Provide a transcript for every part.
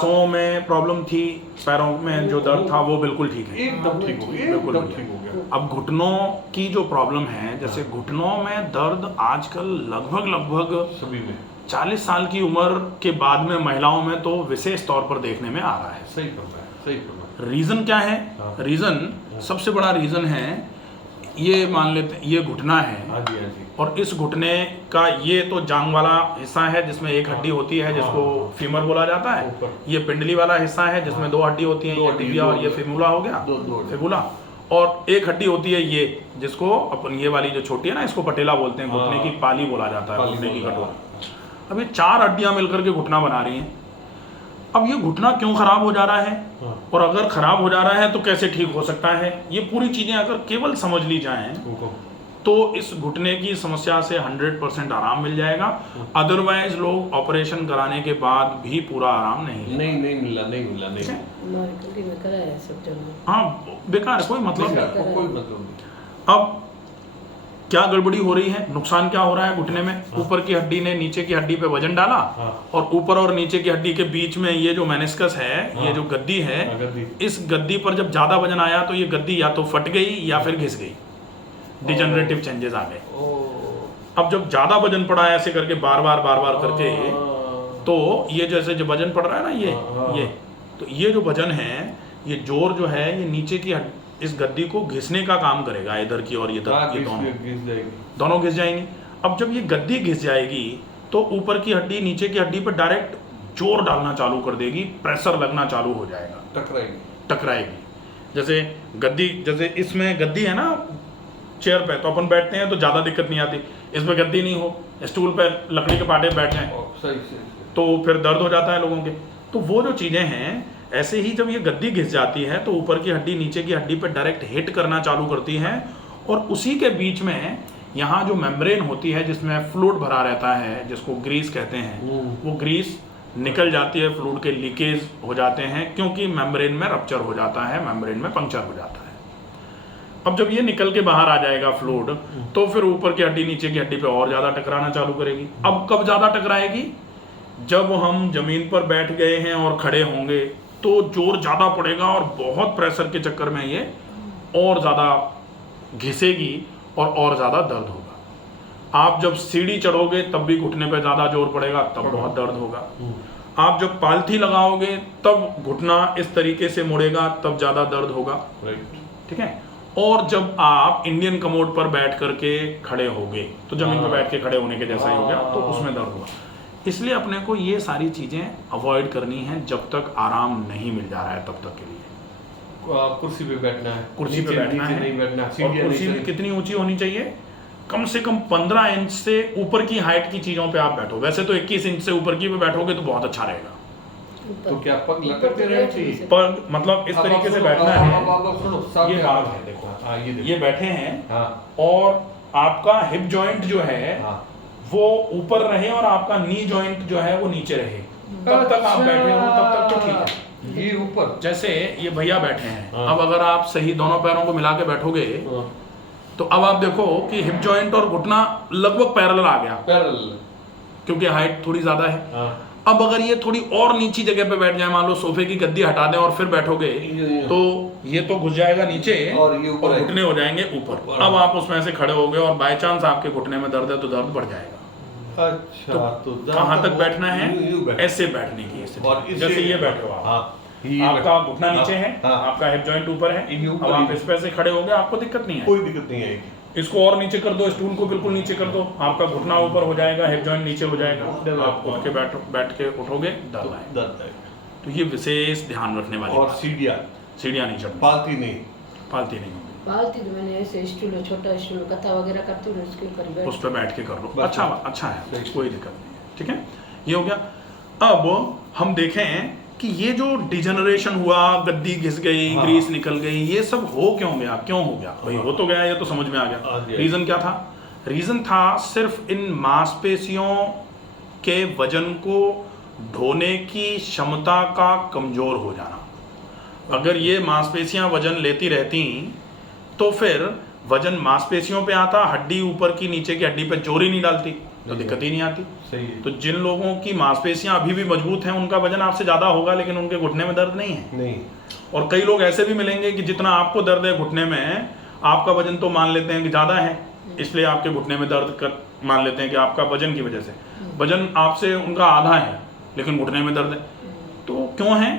नसों में प्रॉब्लम थी, पैरों में जो दर्द था वो बिल्कुल ठीक है, एकदम ठीक हो गया, बिल्कुल एकदम ठीक ठीक हो गया। अब घुटनों की जो प्रॉब्लम है, जैसे घुटनों में दर्द आजकल लगभग सभी में 40 साल की उम्र के बाद में महिलाओं में तो विशेष तौर पर देखने में आ रहा है। सही कर रहा है, सही कर रहा है। रीज़न क्या है? हाँ। रीज़न, सबसे बड़ा रीज़न है, ये मान लेते हैं ये घुटना है, हाँ जी, हाँ जी। और इस घुटने का ये तो जांग वाला हिस्सा है जिसमें एक हड्डी होती है जिसको फीमर बोला जाता है। ऊपर। ये पिंडली वाला हिस्सा है जिसमें दो हड्डी होती हैं, दो ये हड्डी, टिबिया दो और ये हड्डी। फिबुला हो गया, दो फिबुला। और एक हड्डी होती है ये जिसको अपन, ये वाली जो छोटी है ना, इसको पटेला बोलते हैं, घुटने की पाली बोला जाता है, पाली घुटने की बोला कटोरा। अब ये 4 हड्डियां मिलकर के घुटना बना रही हैं। अब ये घुटना क्यों खराब हो जा रहा है, हाँ। और अगर खराब हो जा रहा है तो कैसे ठीक हो सकता है, ये पूरी चीजें अगर केवल समझ ली जाएं उनको तो इस घुटने की समस्या से 100% आराम मिल जाएगा। अदरवाइज लोग ऑपरेशन कराने के बाद भी पूरा आराम नहीं मिला, नहीं मिला। हमारे गली में कराया सब जगह। हाँ, बेकार, कोई मतलब नहीं। कोई मतलब नहीं। अब क्या गड़बड़ी हो रही है, नुकसान क्या हो रहा है घुटने में? ऊपर की हड्डी ने नीचे की हड्डी पे वजन डाला, और ऊपर और नीचे की हड्डी के बीच में ये जो मेनिस्कस है, ये जो गद्दी है, इस गद्दी पर जब ज्यादा वजन आया तो ये गद्दी या तो फट गई या फिर घिस गई, डिजनरेटिव चेंजेस आ गए। अब जब ज्यादा वजन पड़ा है ऐसे करके बार बार करके, तो ये जैसे जो वजन पड़ रहा है ना, ये तो ये जो वजन है, ये जोर जो है, ये नीचे की इस गद्दी को घिसने का काम करेगा, इधर की और ये दोनों घिस जाएंगी। अब जब ये गद्दी घिस जाएगी तो ऊपर की हड्डी नीचे की हड्डी पर डायरेक्ट जोर डालना चालू कर देगी, प्रेशर लगना चालू हो जाएगा, टकराएगी। जैसे गद्दी, जैसे इसमें गद्दी है ना चेयर पे, तो अपन बैठते हैं तो ज़्यादा दिक्कत नहीं आती। इसमें गद्दी नहीं हो, स्टूल पे लकड़ी के पाटे बैठे हैं तो फिर दर्द हो जाता है लोगों के। तो वो जो चीज़ें हैं, ऐसे ही जब ये गद्दी घिस जाती है तो ऊपर की हड्डी नीचे की हड्डी पे डायरेक्ट हिट करना चालू करती है, और उसी के बीच में यहाँ जो मेम्ब्रेन होती है जिसमें फ्लूइड भरा रहता है, जिसको ग्रीस कहते हैं, वो ग्रीस निकल जाती है, फ्लूइड के लीकेज हो जाते हैं, क्योंकि मेम्ब्रेन में रप्चर हो जाता है, मेम्ब्रेन में पंक्चर हो जाता है। अब जब ये निकल के बाहर आ जाएगा फ्लूइड, तो फिर ऊपर की हड्डी नीचे की हड्डी पे और ज़्यादा टकराना चालू करेगी। अब कब ज़्यादा टकराएगी? जब हम जमीन पर बैठ गए हैं और खड़े होंगे तो जोर ज़्यादा पड़ेगा, और बहुत प्रेशर के चक्कर में ये और ज़्यादा घिसेगी और ज़्यादा दर्द होगा। आप जब सीढ़ी चढ़ोगे तब भी घुटने पे ज़्यादा जोर पड़ेगा, तब बहुत दर्द होगा। आप जब पालथी लगाओगे तब घुटना इस तरीके से मुड़ेगा, तब ज़्यादा दर्द होगा, ठीक है। और जब आप इंडियन कमोड पर बैठ करके खड़े होगे तो जमीन पर बैठ के खड़े होने के जैसा ही हो गया, तो उसमें दर्द होगा। इसलिए अपने को ये सारी चीज़ें अवॉइड करनी है जब तक आराम नहीं मिल जा रहा है, तब तक के लिए। कुर्सी पे बैठना है, कुर्सी पे बैठना है, नहीं बैठना, और कुर्सी भी कितनी ऊंची होनी चाहिए? कम से कम 15 इंच से ऊपर की हाइट की चीज़ों पे आप बैठो। वैसे तो 21 इंच से ऊपर की पे बैठोगे तो बहुत अच्छा रहेगा। तो क्या पग लटकते रहना चाहिए? पर मतलब इस तरीके से बैठना है। ये बात है, देखो ये बैठे हैं, और आपका हिप जॉइंट जो है वो ऊपर रहे और आपका नी जॉइंट जो है वो नीचे रहे, तब तक आप बैठे हो, तब तक तो ठीक है। ये ऊपर, जैसे ये भैया बैठे हैं, अब अगर आप सही दोनों पैरों को मिला के बैठोगे तो अब आप देखो कि हिप जॉइंट और घुटना लगभग पैरेलल आ गया, क्योंकि हाइट थोड़ी ज्यादा है। अब अगर ये थोड़ी और नीची जगह पे बैठ जाए, मान लो सोफे की गद्दी हटा दें और फिर बैठोगे, तो ये तो घुस जाएगा नीचे और घुटने हो जाएंगे ऊपर। अब आप उसमें से खड़े हो गए और बाय चांस आपके घुटने में दर्द है तो दर्द बढ़ जाएगा। अच्छा, तो कहाँ तक बैठना है? ऐसे बैठने की स्थिति, जैसे ये बैठे हो आप, आपका घुटना नीचे है, आपका हिप जॉइंट ऊपर है, अब आप इस पे से खड़े हो गए, आपको दिक्कत नहीं है, कोई दिक्कत नहीं आएगी। इसको और नीचे कर दो, स्टूल को बिल्कुल नीचे कर दो, आपका घुटना ऊपर हो जाएगा, हिप जॉइंट नीचे हो जाएगा, आप उठ के बैठ के उठोगे, दर्द आएगा। तो ये विशेष ध्यान रखने वाली। और सीढ़ियाँ नहीं चढ़, पालती नहीं पालती तो मैंने ऐसे स्टूल, छोटा स्टूल, कथा वगैरह करती हूँ, उसके ऊपर बैठ, उस पर बैठ के कर लो, अच्छा है, कोई दिक्कत नहीं है, ठीक है। ये हो गया। अब हम देखें कि ये जो डिजेनरेशन हुआ, गद्दी घिस गई, ग्रीस निकल गई, ये सब हो क्यों गया? भाई हो तो गया, ये तो समझ में आ गया। रीजन क्या था? रीजन था सिर्फ इन मांसपेशियों के वजन को ढोने की क्षमता का कमजोर हो जाना। अगर ये मांसपेशियां वजन लेती रहती तो फिर वजन मांसपेशियों पे आता, हड्डी ऊपर की नीचे की हड्डी पे जोर ही नहीं डालती, तो दिक्कत ही नहीं आती। सही है। तो जिन लोगों की मांसपेशियां अभी भी मजबूत हैं उनका वजन आपसे ज़्यादा होगा, लेकिन उनके घुटने में दर्द नहीं है। नहीं। और कई लोग ऐसे भी मिलेंगे कि जितना आपको दर्द है घुटने में, आपका वजन तो मान लेते हैं कि ज़्यादा है, इसलिए आपके घुटने में दर्द कर मान लेते हैं कि आपका वजन की वजह से, वजन आपसे उनका आधा है लेकिन घुटने में दर्द है। तो क्यों है?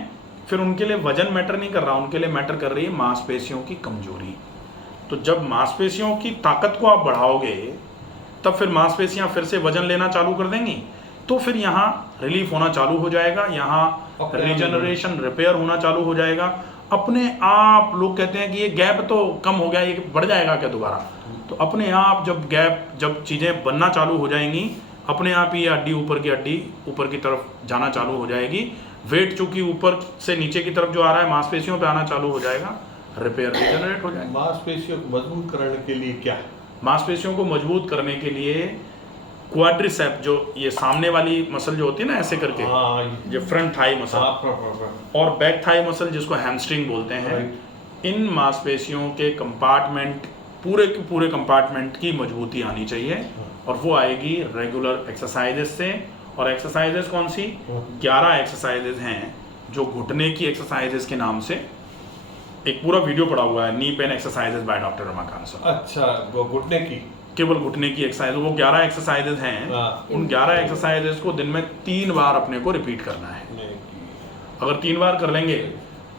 फिर उनके लिए वजन मैटर नहीं कर रहा, उनके लिए मैटर कर रही है मांसपेशियों की कमजोरी। तो जब मांसपेशियों की ताकत को आप बढ़ाओगे तब फिर मांसपेशियां फिर से वजन लेना चालू कर देंगी, तो फिर यहाँ रिलीफ होना चालू हो जाएगा, यहाँ रीजनरेशन रिपेयर होना चालू हो जाएगा अपने आप। लोग कहते हैं कि ये गैप तो कम हो गया, ये बढ़ जाएगा क्या दोबारा? तो अपने आप जब चीज़ें बनना चालू हो जाएंगी, अपने आप ही ये हड्डी ऊपर की तरफ जाना चालू हो जाएगी। वेट चूंकि ऊपर से नीचे की तरफ जो आ रहा है मांसपेशियों पे आना चालू हो जाएगा, रिपेयर रीजनरेट हो जाएगा। मांसपेशियों को मजबूत करने के लिए क्या है? मांसपेशियों को मजबूत करने के लिए क्वाड्रिसेप, जो ये सामने वाली मसल जो होती है ना ऐसे करके, ये फ्रंट थाई मसल और बैक थाई मसल जिसको हैमस्ट्रिंग बोलते हैं, इन मांसपेशियों के कंपार्टमेंट पूरे के पूरे कंपार्टमेंट की मजबूती आनी चाहिए, और वो आएगी रेगुलर एक्सरसाइजेस से। और एक्सरसाइजेस कौन सी? 11 एक्सरसाइजेस हैं जो घुटने की एक्सरसाइजेस के नाम से एक पूरा वीडियो पड़ा हुआ है, knee pain exercises by doctor Ramakant sir. अच्छा, घुटने की, केवल घुटने की एक्सरसाइज, वो 11 एक्सरसाइजेस हैं। उन 11 एक्सरसाइजेस को दिन में 3 बार अपने को रिपीट करना है। अगर 3 बार कर लेंगे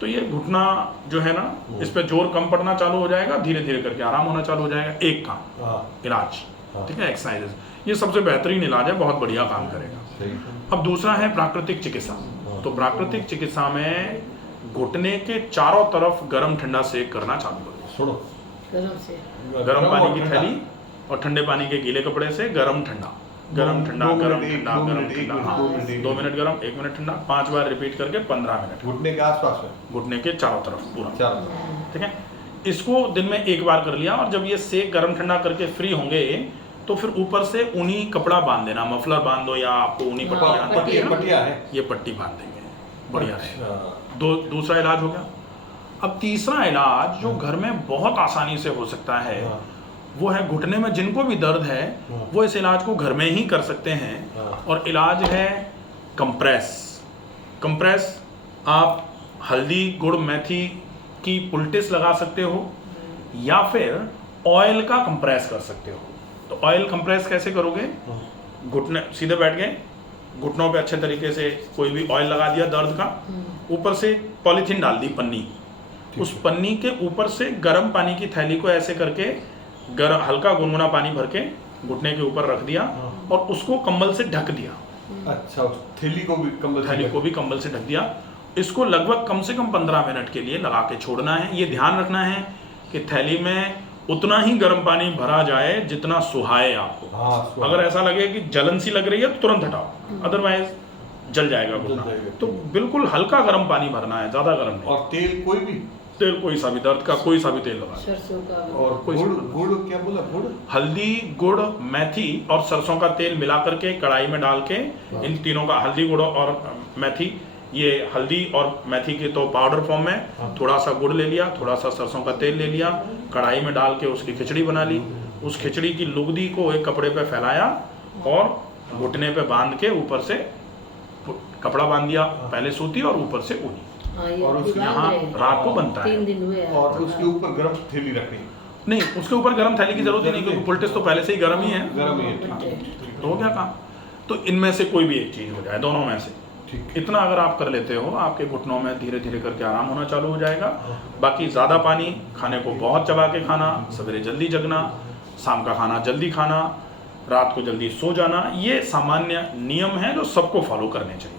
तो ये घुटना जो है ना, इस पे जोर कम पड़ना चालू हो जाएगा, धीरे धीरे करके आराम होना चालू हो जाएगा। एक काम इलाज, ठीक है, एक्सरसाइजेस, ये सबसे बेहतरीन इलाज है, बहुत बढ़िया काम करेगा। अब दूसरा है प्राकृतिक चिकित्सा। तो प्राकृतिक चिकित्सा में घुटने के चारों तरफ गर्म ठंडा सेक करना चालू करो। सुनो, गर्म पानी की थैली और ठंडे पानी के गीले कपड़े से गर्म ठंडा, गर्म ठंडा, गर्म ठंडा, गर्म ठंडा, 2 मिनट गर्म, 1 मिनट ठंडा, 5 बार रिपीट करके 15 मिनट। घुटने के आसपास में, घुटने के चारों तरफ पूरा, ठीक है। इसको दिन में 1 बार कर लिया, और जब ये सेक गर्म ठंडा करके फ्री होंगे तो फिर ऊपर से ऊनी कपड़ा बांध देना, मफलर बांध दो या आपको ऊनी पट्टियां है, ये पट्टी बांध देंगे, बढ़िया रहेगा। दूसरा इलाज हो गया। अब तीसरा इलाज जो घर में बहुत आसानी से हो सकता है, वो है घुटने में जिनको भी दर्द है वो इस इलाज को घर में ही कर सकते हैं, और इलाज है कंप्रेस। कंप्रेस आप हल्दी, गुड़, मेथी की पुलटिस लगा सकते हो, या फिर ऑयल का कंप्रेस कर सकते हो। तो ऑयल कंप्रेस कैसे करोगे? घुटने सीधे बैठ गए, घुटनों पे अच्छे तरीके से कोई भी ऑयल लगा दिया दर्द का, ऊपर से पॉलीथीन डाल दी, पन्नी, उस पन्नी के ऊपर से गर्म पानी की थैली को ऐसे करके हल्का गुनगुना पानी भर के घुटने के ऊपर रख दिया, और उसको कंबल से ढक दिया। अच्छा, थैली को भी कंबल से ढक दिया। इसको लगभग कम से कम 15 मिनट के लिए लगा के छोड़ना है। ये ध्यान रखना है कि थैली में उतना ही गर्म पानी भरा जाए जितना सुहाए आपको। अगर ऐसा लगे कि जलन सी लग रही है तो तुरंत हटाओ, अदरवाइज जल जाएगा घुटना। तो बिल्कुल हल्का गर्म पानी भरना है, ज्यादा गर्म नहीं। और तेल कोई सा भी, दर्द का कोई सा भी तेल लगा, सरसों का, और गुड़ क्या बोला? गुड़, हल्दी, गुड़, मेथी और सरसों का तेल मिला करके कढ़ाई में डाल के, इन तीनों का, हल्दी, गुड़ और मेथी, ये हल्दी और मेथी के तो पाउडर फॉर्म में, थोड़ा सा गुड़ ले लिया, थोड़ा सा सरसों का तेल ले लिया, कढ़ाई में डाल के उसकी खिचड़ी बना ली। उस खिचड़ी की लुगदी को एक कपड़े पे फैलाया और घुटने पे बांध के ऊपर से कपड़ा बांध दिया, पहले सूती और ऊपर से ऊनी, और उसके यहाँ रात को बनता है। 3 दिन हुए। और उसके ऊपर गर्म थैली रखनी? नहीं, उसके ऊपर गर्म थैली की जरूरत ही नहीं, क्योंकि पुलटिस तो पहले से ही गर्म ही है। तो हो गया काम। तो इनमें से कोई भी एक चीज हो जाए, दोनों में से इतना अगर आप कर लेते हो, आपके घुटनों में धीरे धीरे करके आराम होना चालू हो जाएगा। बाकी ज़्यादा पानी, खाने को बहुत चबा के खाना, सवेरे जल्दी जगना, शाम का खाना जल्दी खाना, रात को जल्दी सो जाना, ये सामान्य नियम है जो सबको फॉलो करने चाहिए,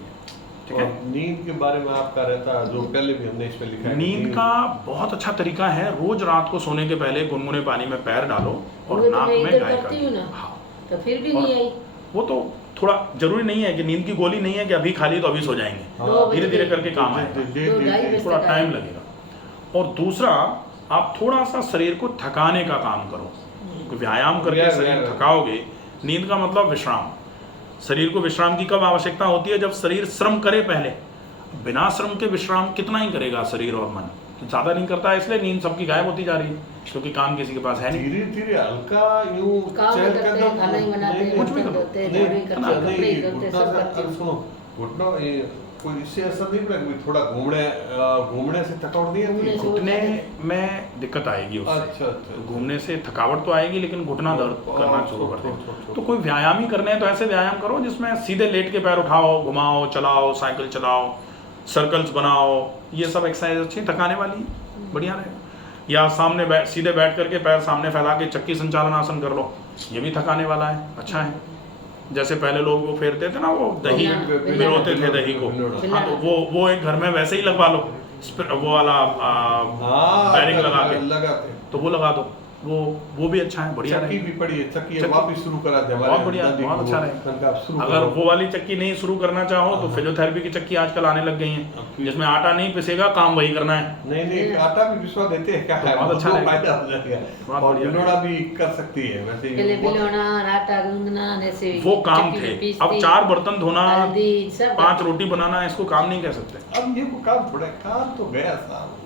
ठीक है। नींद के बारे में आपका रहता है, जो पहले भी हमने इस पे लिखा है, नींद का बहुत अच्छा तरीका है, रोज रात को सोने के पहले गुनगुने पानी में पैर डालो और नाक में गाय का, हाँ, तो फिर भी नहीं आई। वो तो थोड़ा जरूरी नहीं है कि नींद की गोली नहीं है कि अभी खा ली तो अभी सो जाएंगे, धीरे धीरे करके काम आएगा, थोड़ा टाइम लगेगा। और दूसरा, आप थोड़ा सा शरीर को थकाने का काम करो, व्यायाम करके शरीर थकाओगे। नींद का मतलब विश्राम। शरीर को विश्राम की कब आवश्यकता होती है? जब शरीर श्रम करे पहले। बिना श्रम के विश्राम कितना ही करेगा शरीर और मन। तो ज़्यादा नहीं करता है, इसलिए नींद सबकी गायब होती जा रही है, क्योंकि काम किसी के पास है नहीं। धीरे धीरे हल्का यूं काम चहल करते हैं, कदम, खाना ही बनाते हैं, नहीं, कुछ भी बर्तन करो। धोते हैं, नहीं, झाड़ू ही करते हैं, नहीं, कपड़े ही धोते हैं, घुटना सब से- करते अब हैं। सुनो, घुटना कोई इससे असर नहीं पड़ेगा, कोई थोड़ा घूमने से थकावट नहीं घूमने आती? से- घुटने में दिक्कत आएगी उससे। अच्छा अच्छा घूमने से थकावट तो आएगी, लेकिन घुटना दर्द करना शुरू कर छोड़, देगा। तो कोई व्यायाम ही करने हैं तो ऐसे व्यायाम करो जिसमें सीधे लेट के पैर उठाओ, घुमाओ, चलाओ, साइकिल चलाओ, सर्कल्स बनाओ, ये सब एक्सरसाइज अच्छी थकाने वाली, बढ़िया रहेगा। या सामने सीधे बैठ करके पैर सामने फैला के चक्की संचालन आसन कर लो, ये भी थकाने वाला है, अच्छा है। जैसे पहले लोग वो फेरते थे ना, वो दही भिगोते थे दही को, हाँ, तो वो एक घर में वैसे ही लगवा लो, वो वाला बैरिंग लगा के, लगाते हैं। तो वो लगा दो, वो भी अच्छा है, बढ़िया चक्की रहेगा। भी पड़ी है, चक्की चक्की- वापस शुरू करा दे बहुत बढ़िया, बहुत अच्छा रहेगा। अगर वो वाली चक्की नहीं शुरू करना चाहो तो फिजियोथेरेपी की चक्की आजकल आने लग गई हैं, जिसमें आटा नहीं पिसेगा, काम वही करना है। नहीं आटा भी पिसवा देते हैं, क्या है, बहुत अच्छा दो रहेगा। फायदा हो जाएगा। बहुत और बढ़िया भिगोना भी कर सकती है वैसे पहले बहुत- भिगोना, आटा गूंदना, ऐसे वो काम चक्की में थे, पीसती, अब 4 बर्तन धोना, हल्दी सब 5 रोटी बनाना, इसको काम नहीं कह सकते। अब ये को काम थोड़ा काम तो गया साहब।